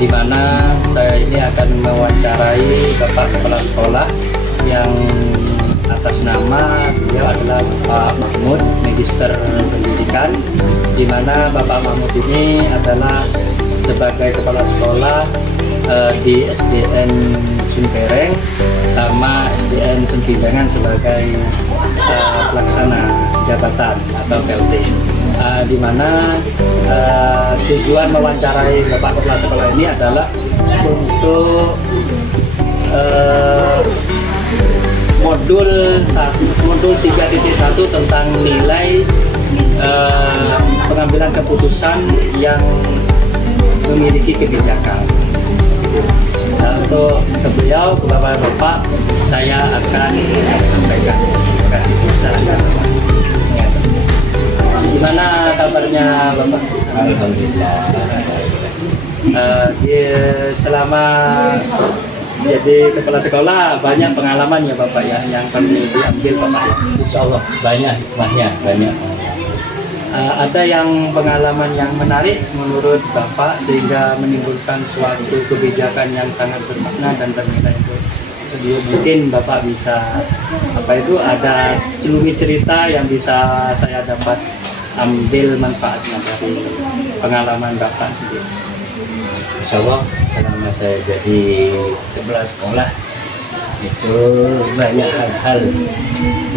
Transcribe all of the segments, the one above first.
di mana saya ini akan mewawancarai Bapak Kepala Sekolah yang atas nama beliau adalah Bapak Mahmud, Magister Pendidikan, di mana Bapak Mahmud ini adalah sebagai Kepala Sekolah di SDN Sumpereng sama SDN Sembilangan sebagai pelaksana jabatan atau PLT. Di mana tujuan mewawancarai Bapak Kepala Sekolah ini adalah untuk modul 3.1 tentang nilai pengambilan keputusan yang memiliki kebijakan. Nah, untuk beliau, ke Bapak-Bapak, saya akan sampaikan. Terima kasih. Gimana kabarnya Bapak? Alhamdulillah. Selama jadi kepala sekolah banyak pengalaman ya Bapak ya yang perlu diambil Bapak ya? Insya Allah banyak hikmahnya, banyak. Ada yang pengalaman yang menarik menurut Bapak sehingga menimbulkan suatu kebijakan yang sangat bermakna dan bernilai itu. Mungkin Bapak bisa ada celumi cerita yang bisa saya dapat ambil manfaatnya dari pengalaman Bapak sendiri. Insya Allah selama saya jadi kepala sekolah itu banyak hal-hal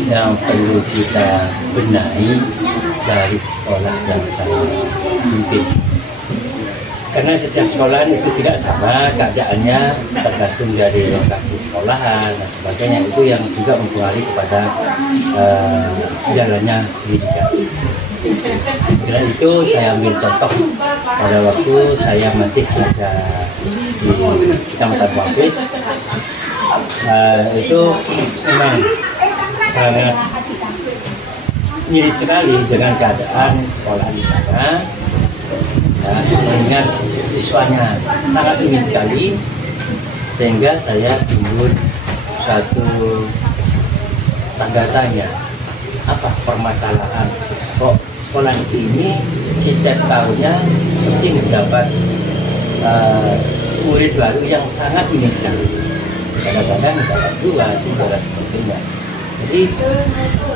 yang perlu kita benahi dari sekolah yang saya pimpin. Karena setiap sekolahan itu tidak sama keadaannya, tergantung dari lokasi sekolahan dan sebagainya, itu yang juga mempengaruhi kepada jalannya pendidikan. Dan itu saya ambil contoh pada waktu saya masih ada di Kecamatan Wapis. Itu memang sangat miris sekali dengan keadaan sekolah di sana. Mengingat siswanya sangat ingin sekali, sehingga saya timbul satu tanda tanya, apa permasalahan kok sekolah ini setiap tahunnya mesti mendapat murid baru yang sangat ingin sekali, kadang-kadang mendapat 2, 3 dan sebagainya. Jadi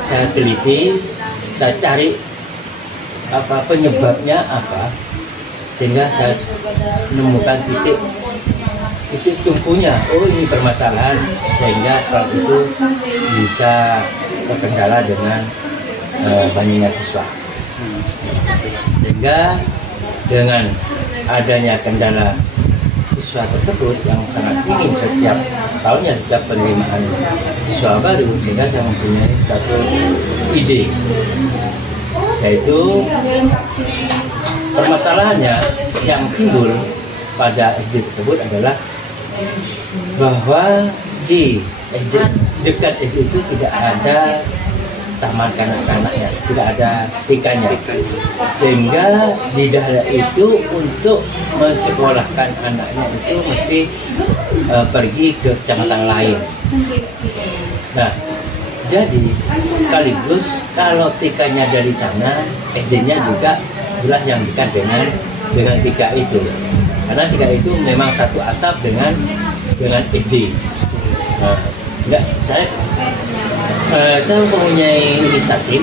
saya teliti, saya cari apa penyebabnya apa, sehingga saya menemukan titik tumpunya. Oh, ini permasalahan, sehingga sekolah itu bisa terkendala dengan banyaknya siswa. Sehingga dengan adanya kendala siswa tersebut yang sangat minim setiap tahunnya, setiap penerimaan siswa baru, sehingga saya mempunyai satu ide, yaitu permasalahannya yang timbul pada SD tersebut adalah bahwa di SD, dekat SD itu tidak ada taman kanak-kanaknya, tidak ada TK-nya, sehingga di daerah itu untuk mensekolahkan anaknya itu mesti pergi ke kecamatan lain. Nah, jadi sekaligus kalau TK-nya dari sana, SD-nya juga itulah yang dekat dengan TK itu, karena TK itu memang satu atap dengan SD. Nah, enggak, saya mempunyai inisiatif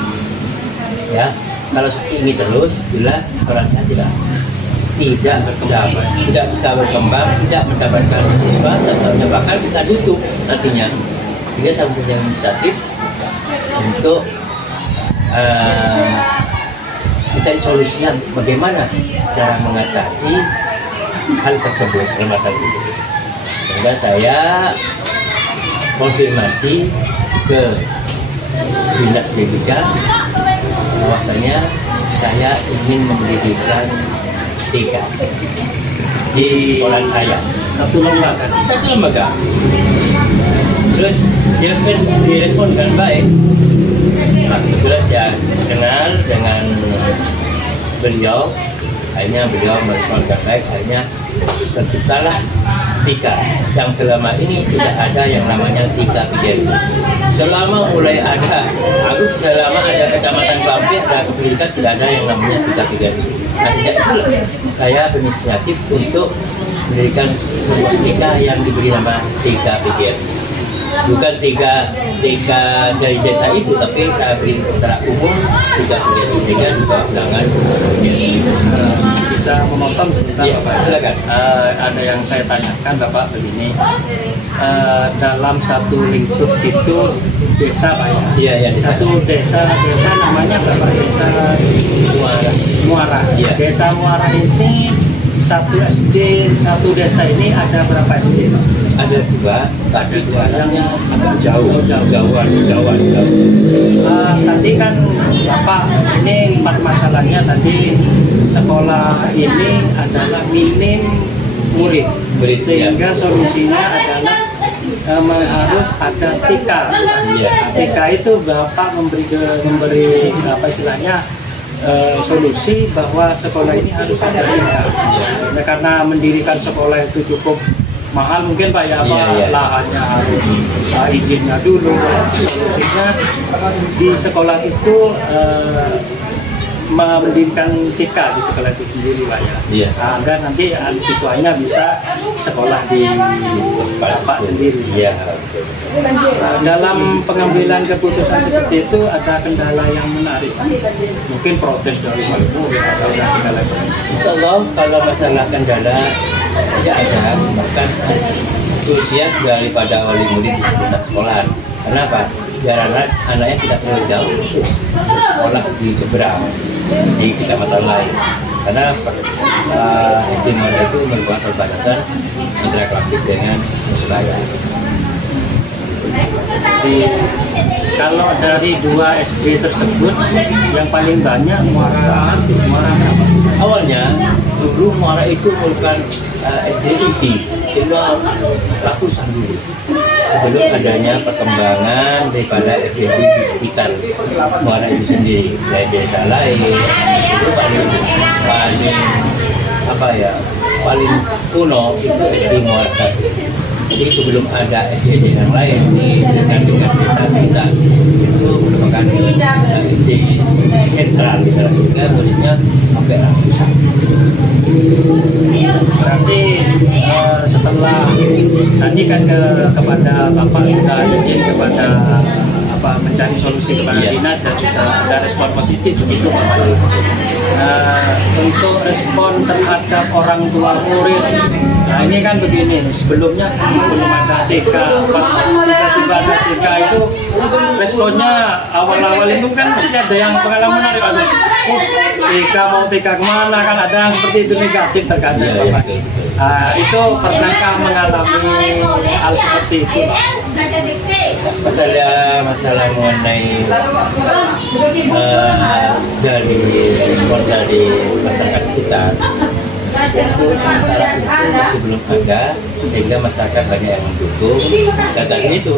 ya, kalau seperti ini terus jelas sekolah saya tidak bisa berkembang, tidak mendapatkan siswa, atau bahkan bisa tutup nantinya. Sehingga saya mempunyai inisiatif untuk mencari solusinya, bagaimana cara mengatasi hal tersebut, masalah itu. Sehingga saya konfirmasi ke Dinas Pendidikan bahwasanya saya ingin mendirikan TK di sekolah saya, satu lembaga. Terus dia direspon dengan baik. Nah, kebetulan saya kenal dengan beliau, akhirnya beliau merespon dengan baik, akhirnya terciptalah TK yang selama ini tidak ada yang namanya TK PGRI. Selama mulai ada, selama ada Kecamatan Bambi, ada pendidikan, tidak ada yang namanya TK PGRI. Nah, sejak itu saya berinisiatif untuk mendirikan sebuah TK yang diberi nama TK PGRI. Bukan TK dari desa itu, tapi saya beri secara umum TK PGRI, sehingga juga undangan PGRI. Bisa memotong sebentar Ya, Bapak? silakan. Ada yang saya tanyakan Bapak begini, dalam satu lingkup itu desa Pak ya? Iya, ya, Satu desa namanya Bapak, desa Muara. Iya. Desa Muara ini satu SD, satu desa ini ada berapa SD Pak? Ada dua, tapi dua yang agak jauh. Tadi kan Bapak ini masalahnya tadi sekolah ini adalah minim murid, sehingga solusinya adalah harus ada TK. TK itu Bapak memberi apa istilahnya solusi bahwa sekolah ini harus ada TK. Nah, karena mendirikan sekolah itu cukup mahal mungkin Pak ya, lahannya harus izinnya dulu. Solusinya di sekolah itu mendirikan TK di sekolah itu sendiri Pak ya, agar nanti siswanya bisa sekolah di Bapak sendiri. Dalam pengambilan keputusan seperti itu ada kendala yang menarik, mungkin protes dari murid atau dari segala macam. Insya Allah kalau masalah kendala tidak ada, bahkan antusias daripada wali murid di sekitar sekolah. Kenapa? Biar anaknya tidak terlalu jauh untuk sekolah di seberang, di kecamatan lain. Karena SD Muara itu merupakan perbatasan antara Klampik dengan Surabaya. Kalau dari dua SD tersebut yang paling banyak Muara berapa? Awalnya dulu Muara itu merupakan SD inti, cuma ratusan dulu. Sebelum adanya perkembangan daripada FGD di sekitar Muara itu sendiri, dari desa lain itu paling kuno itu SD Muara. Jadi sebelum ada FGD yang lain dengan desa kita itu merupakan FGD sentral sehingga muridnya sampai ratusan. Berarti setelah tadi kan kepada Bapak sudah izin kepada mencari solusi kepada dinas dan sudah ada respon positif begitu Bapak. Untuk respon terhadap orang tua murid, nah ini kan begini, sebelumnya belum ada TK, pas tiba-tiba ada TK itu responnya awal-awal itu kan mesti ada yang pengalaman menarik, TK mau TK kemana, kan ada yang seperti itu negatif terkadang Bapak. Itu pernahkah mengalami hal seperti itu Pak? Masalah mengenai dari respon dari masyarakat sekitar itu sementara itu masih belum ada, sehingga masyarakat banyak yang mendukung, dan tadi itu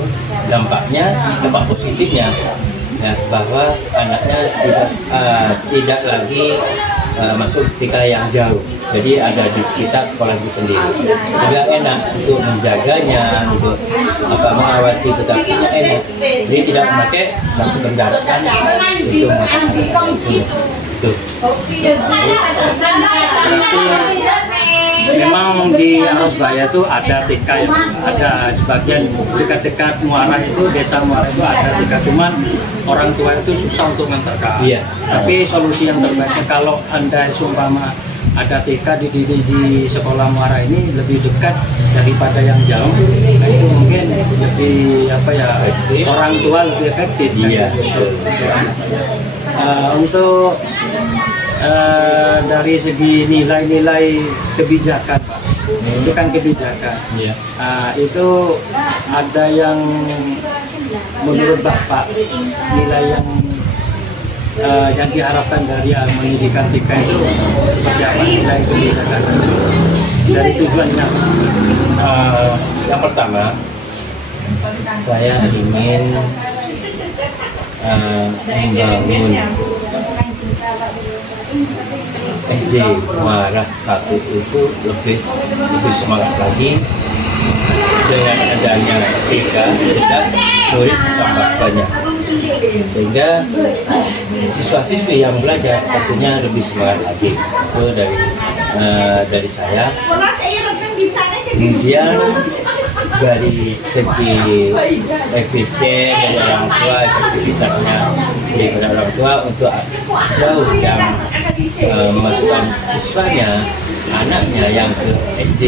dampak positifnya ya, bahwa anaknya tidak lagi masuk TK yang jauh, jadi ada di sekitar sekolah itu sendiri. Juga enak untuk menjaganya, untuk mengawasi, tetapinya enak. Jadi tidak memakai satu kendaraan untuk itu. Memang di Arosbaya itu ada TK yang ada sebagian dekat-dekat Muara itu, desa Muara itu ada TK, cuman orang tua itu susah untuk mengantarkan. Tapi solusi yang terbaiknya kalau Anda seumpama ada TK di sekolah Muara ini lebih dekat daripada yang jauh, nah itu mungkin lebih orang tua lebih efektif. Untuk dari segi nilai-nilai kebijakan Pak, itu kan kebijakan. Itu ada yang menurut Bapak nilai yang diharapkan dari pendidikan TK itu seperti apa nilai kebijakan dari tujuannya? Yang pertama, saya ingin membangun SD Muara 1 itu lebih semangat lagi dengan adanya TK, sehingga murid tambah banyak, sehingga siswa-siswi yang belajar tentunya lebih semangat lagi. Itu dari saya. Kemudian dari segi efisien dari orang tua, efektivitasnya dari orang tua untuk jauh yang memasukkan siswanya, anaknya yang ke SD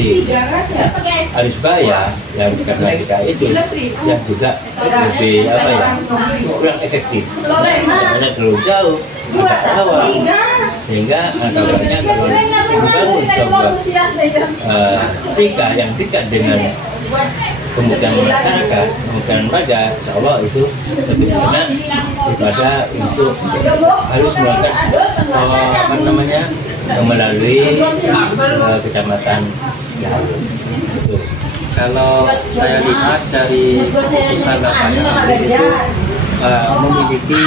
harus bayar, yang karena kita itu yang juga lebih apa ya, kurang efektif karena terlalu jauh agak awal, sehingga kabarnya kalau membangun sebuah TK yang dekat dengan kemudian masyarakat, kemudian warga, insya Allah itu lebih banyak daripada untuk harus melakukan apa namanya melalui kecamatan ya. Kalau saya lihat dari keputusan Bapak itu memiliki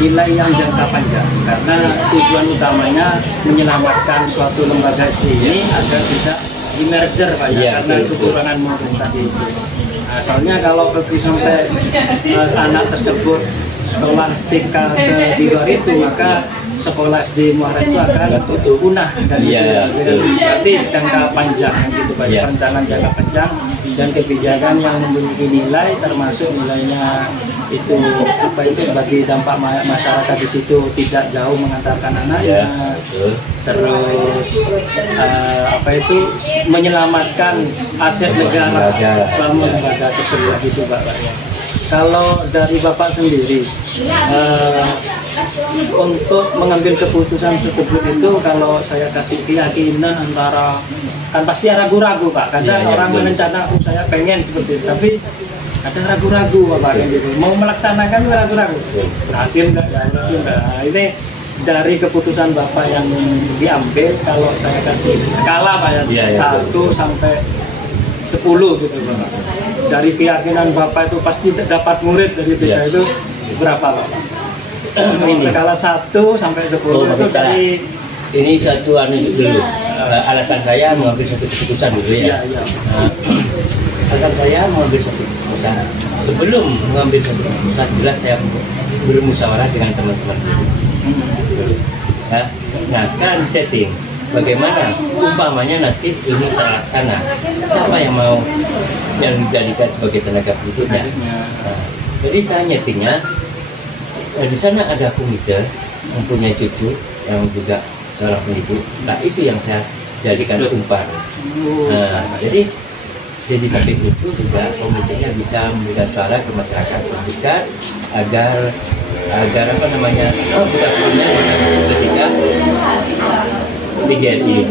nilai yang jangka panjang, karena tujuan utamanya menyelamatkan suatu lembaga ini agar tidak di-merger Pak ya, karena kekurangan murid tadi itu. Nah, soalnya kalau sampai anak tersebut sekolah TK di luar itu, maka sekolah SD Muara itu akan punah dari berarti jangka panjang gitu Pak, perencanaan jangka panjang dan kebijakan yang memiliki nilai, termasuk nilainya itu apa itu bagi dampak masyarakat di situ, tidak jauh mengantarkan anaknya, terus apa itu menyelamatkan aset negara selama lembaga tersebut gitu Pak. Kalau dari Bapak sendiri untuk mengambil keputusan tersebut itu, kalau saya kasih keyakinan antara, kan pasti ragu-ragu Pak, kadang orang berencana saya pengen seperti itu, tapi kadang ragu-ragu Bapak gitu, mau melaksanakan juga ragu-ragu, berhasil nggak ya, berhasil nggak. Nah, ini dari keputusan Bapak yang diambil, kalau saya kasih skala Pak ya, 1 sampai 10 gitu Bapak. Dari keyakinan Bapak itu pasti dapat murid dari TK itu berapa Bapak? Ini skala 1 sampai 10 itu dari ini satu dulu. Alasan saya mengambil satu keputusan dulu ya. Alasan saya mengambil satu keputusan. Sebelum mengambil satu keputusan, jelas saya belum musyawarah dengan teman-teman. Nah, sekarang di setting. Bagaimana umpamanya nanti ini terlaksana, siapa yang mau yang dijadikan sebagai tenaga pendidiknya? Jadi saya nyetingnya di sana ada komite mempunyai cucu yang juga seorang pendidik. Nah, itu yang saya jadikan umpan. Nah, jadi di samping itu juga komitenya bisa memberikan suara ke masyarakat terdekat agar apa namanya bukan ketika PGRI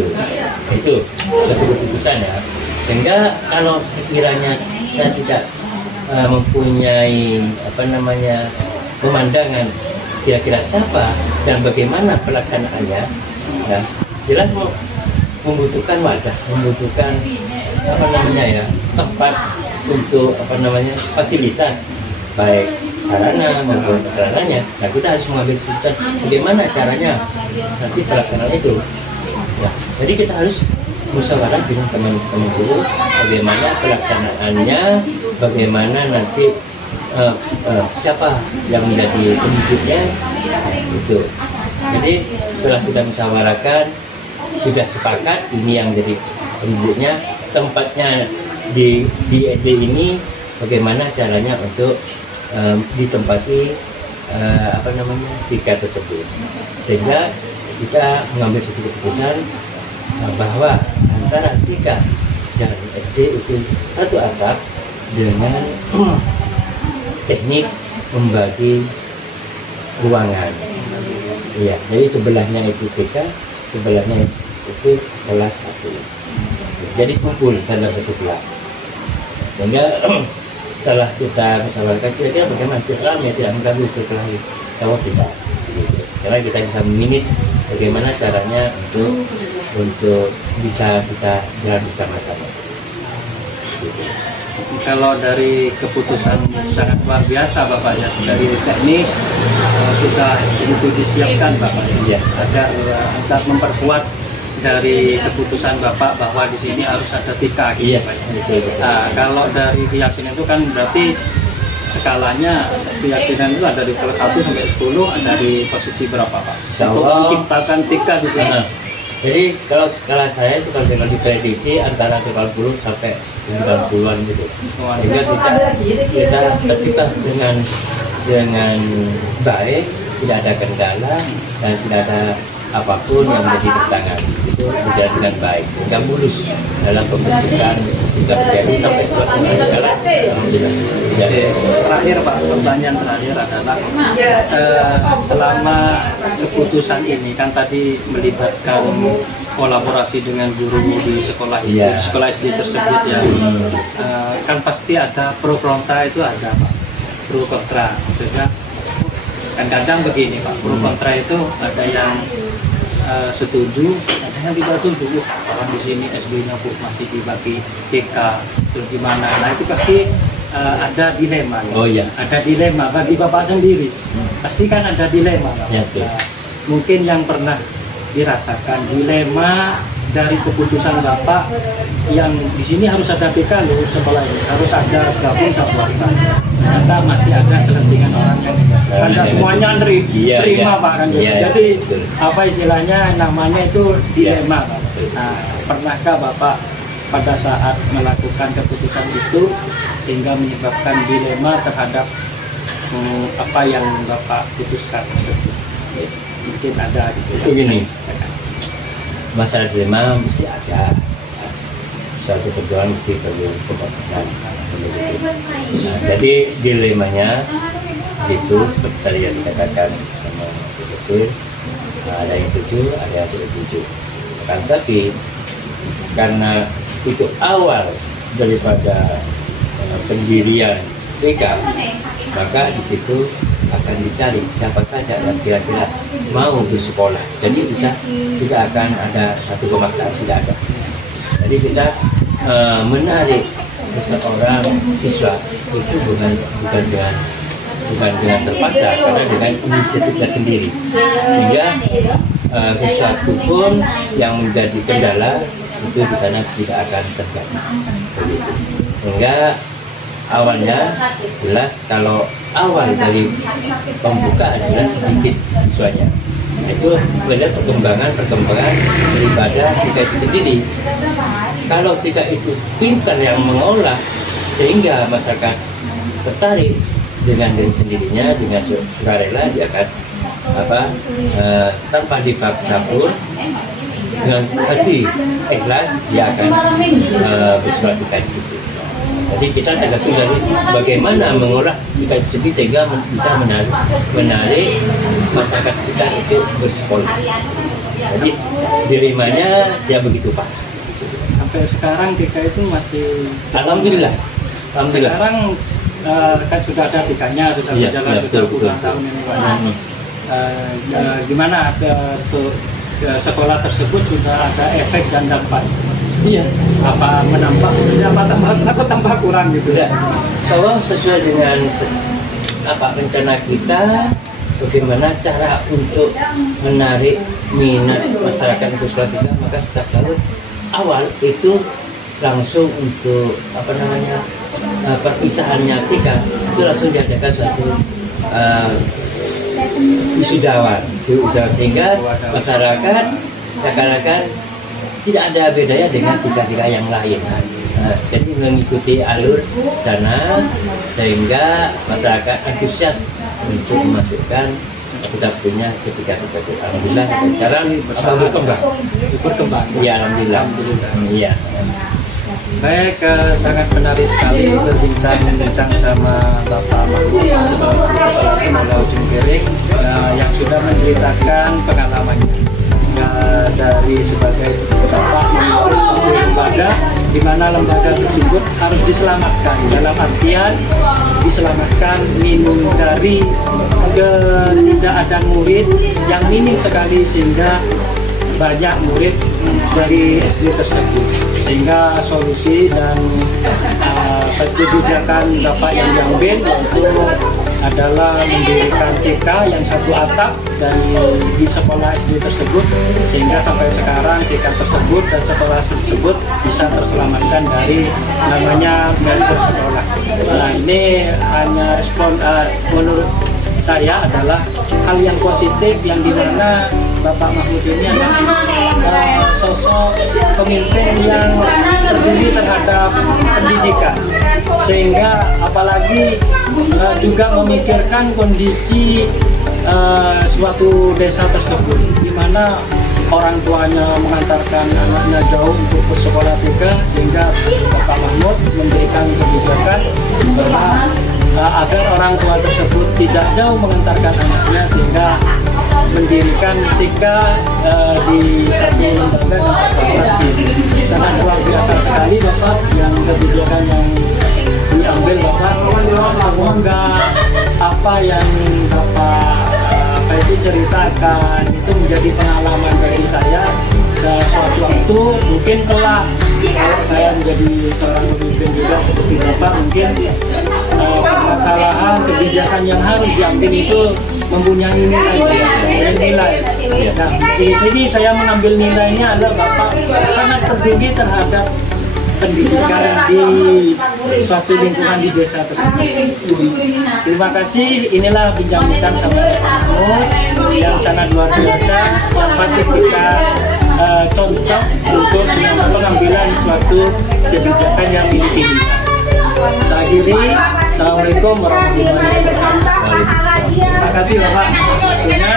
itu satu keputusan ya, sehingga kalau sekiranya saya tidak mempunyai apa namanya pemandangan kira-kira siapa dan bagaimana pelaksanaannya, ya jelas membutuhkan wadah, membutuhkan apa namanya ya tempat untuk apa namanya fasilitas baik sarana maupun prasarananya. Nah, kita harus mengambil keputusan bagaimana caranya nanti pelaksanaan itu. Ya, jadi kita harus musyawarah dengan teman-teman guru bagaimana pelaksanaannya, bagaimana nanti siapa yang menjadi pendidiknya itu. Jadi setelah sudah musyawarahkan, sudah sepakat ini yang jadi pendidiknya, tempatnya di SD ini, bagaimana caranya untuk ditempati apa namanya TK tersebut, sehingga kita mengambil satu keputusan bahwa antara TK dan SD itu satu atap dengan teknik membagi ruangan. Iya, jadi sebelahnya itu TK, sebelahnya itu kelas 1. Jadi kumpul dalam satu kelas. Sehingga setelah kita musyawarahkan kira-kira bagaimana ramai tidak mengganggu ke kelas jawab tidak. Karena kita bisa meminit bagaimana caranya untuk bisa kita jalan bersama-sama. Kalau dari keputusan sangat luar biasa Bapak ya, dari teknis sudah itu disiapkan Bapak ya, agar memperkuat dari keputusan Bapak bahwa di sini harus ada TK gitu, iya, Pak. Betul. Nah, kalau dari keyakinan itu kan berarti skalanya keyakinan itu ada dari kelas 1 sampai 10, ada di posisi berapa Pak? Untuk menciptakan TK di sana. Jadi kalau skala saya itu kalau diprediksi antara 80 sampai 90-an gitu. Sehingga kita tercipta dengan baik, tidak ada kendala dan tidak ada apapun yang menjadi tantangan. Itu berjalan dengan baik sehingga mulus dalam pembentukan juga terjadi sampai suatu negara. Alhamdulillah. Jadi terakhir Pak, pertanyaan terakhir adalah selama keputusan ini kan tadi melibatkan kolaborasi dengan guru di sekolah itu, sekolah SD tersebut ya, kan pasti ada pro kontra itu ada Pak, pro kontra, juga kadang-kadang begini Pak, pro kontra itu ada yang setuju, ada yang tidak setuju. Orang di sini SD-nya masih dibagi TK, terus gimana? Nah itu pasti ada dilema. Ya? Oh iya. Ada dilema bagi Bapak sendiri. Pasti kan ada dilema. Ya, mungkin yang pernah dirasakan dilema dari keputusan Bapak yang di sini harus ada TK loh sekolah ini, harus ada gabung swasta. Ternyata masih ada selentingan orang yang anda semuanya terima Pak kan. Jadi apa istilahnya namanya itu dilema Pak. Nah, pernahkah Bapak pada saat melakukan keputusan itu sehingga menyebabkan dilema terhadap apa yang Bapak putuskan tersebut? Mungkin ada gitu. Begini, masalah dilema mesti ada. Suatu perjuangan mesti perlu pembuktian. Nah, jadi dilemanya itu seperti tadi yang dikatakan sama kecil, ada yang setuju, ada yang tidak setuju. Kan tapi karena itu awal daripada pendirian TK, maka di situ akan dicari siapa saja yang kira-kira mau bersekolah. Jadi kita tidak akan ada suatu pemaksaan, tidak ada. Jadi kita menarik seseorang siswa itu bukan dengan terpaksa, karena dengan inisiatifnya sendiri. Sehingga sesuatu pun yang menjadi kendala itu di sana tidak akan terjadi. Begitu. Sehingga awalnya jelas kalau awal dari pembukaan jelas sedikit siswanya. Nah, itu benar perkembangan daripada TK itu sendiri. Kalau TK itu pintar yang mengolah sehingga masyarakat tertarik dengan diri sendirinya, dengan sukarela dia akan tanpa dipaksa pun dengan hati ikhlas dia akan bersekolah TK di situ. Jadi kita tergantung dari bagaimana mengolah TK itu sendiri sehingga bisa menarik masyarakat sekitar itu bersekolah. Jadi dilemanya dia begitu Pak. Sampai sekarang TK itu masih Alhamdulillah. Sekarang kan sudah ada TK-nya, sudah berjalan sudah puluhan tahun ini Pak. Gimana untuk sekolah tersebut sudah ada efek dan dampak? Iya. Apa menambah, apa tambah kurang gitu? Ya. Insyaallah sesuai dengan rencana kita, bagaimana cara untuk menarik minat masyarakat untuk sekolah TK, maka setiap tahun awal itu langsung untuk perpisahannya TK itu langsung diadakan suatu wisudawan sehingga masyarakat seakan-akan tidak ada bedanya dengan TK-TK yang lain. Jadi mengikuti alur sana sehingga masyarakat antusias untuk memasukkan putra-putrinya ketika tersebut. Alhamdulillah sekarang berkembang. Iya, alhamdulillah. Iya. Baik, sangat menarik sekali berbincang sama Bapak Mahmud Kepala Sekolah Ujung Piring yang sudah menceritakan pengalamannya dari sebagai Bapak mengurus suatu lembaga di mana lembaga tersebut harus diselamatkan, dalam artian diselamatkan dari tidak ada murid yang minim sekali sehingga banyak murid dari SD tersebut, sehingga solusi dan kebijakan Bapak yang diambil itu adalah mendirikan TK yang satu atap dan di sekolah SD tersebut, sehingga sampai sekarang TK tersebut dan sekolah tersebut bisa terselamatkan dari namanya merger sekolah. Nah ini hanya respon menurut saya adalah hal yang positif yang dimana Bapak Mahmud ini adalah sosok pemimpin yang peduli terhadap pendidikan, sehingga apalagi juga memikirkan kondisi suatu desa tersebut di mana orang tuanya mengantarkan anaknya jauh untuk bersekolah juga, sehingga Bapak Mahmud memberikan kebijakan bahwa agar orang tua tersebut tidak jauh mengantarkan anaknya, sehingga mendirikan TK di satu lembaga dan satu lagi. Sangat luar biasa sekali Bapak yang kebijakan yang diambil Bapak. Semoga apa yang Bapak ceritakan itu menjadi pengalaman bagi saya. Suatu waktu mungkin kelak kalau saya menjadi seorang pemimpin juga seperti Bapak, mungkin permasalahan kebijakan yang harus diambil itu mempunyai nilai. Nah, di sini saya mengambil nilainya adalah Bapak sangat peduli terhadap pendidikan di suatu lingkungan di desa tersebut. Terima kasih, inilah bincang-bincang sama Pak Mahmud yang sangat luar biasa, yang patut kita contoh untuk pengambilan suatu kebijakan yang dipilih. Saya akhiri, Assalamualaikum warahmatullahi wabarakatuh. Terima kasih Bapak atas waktunya.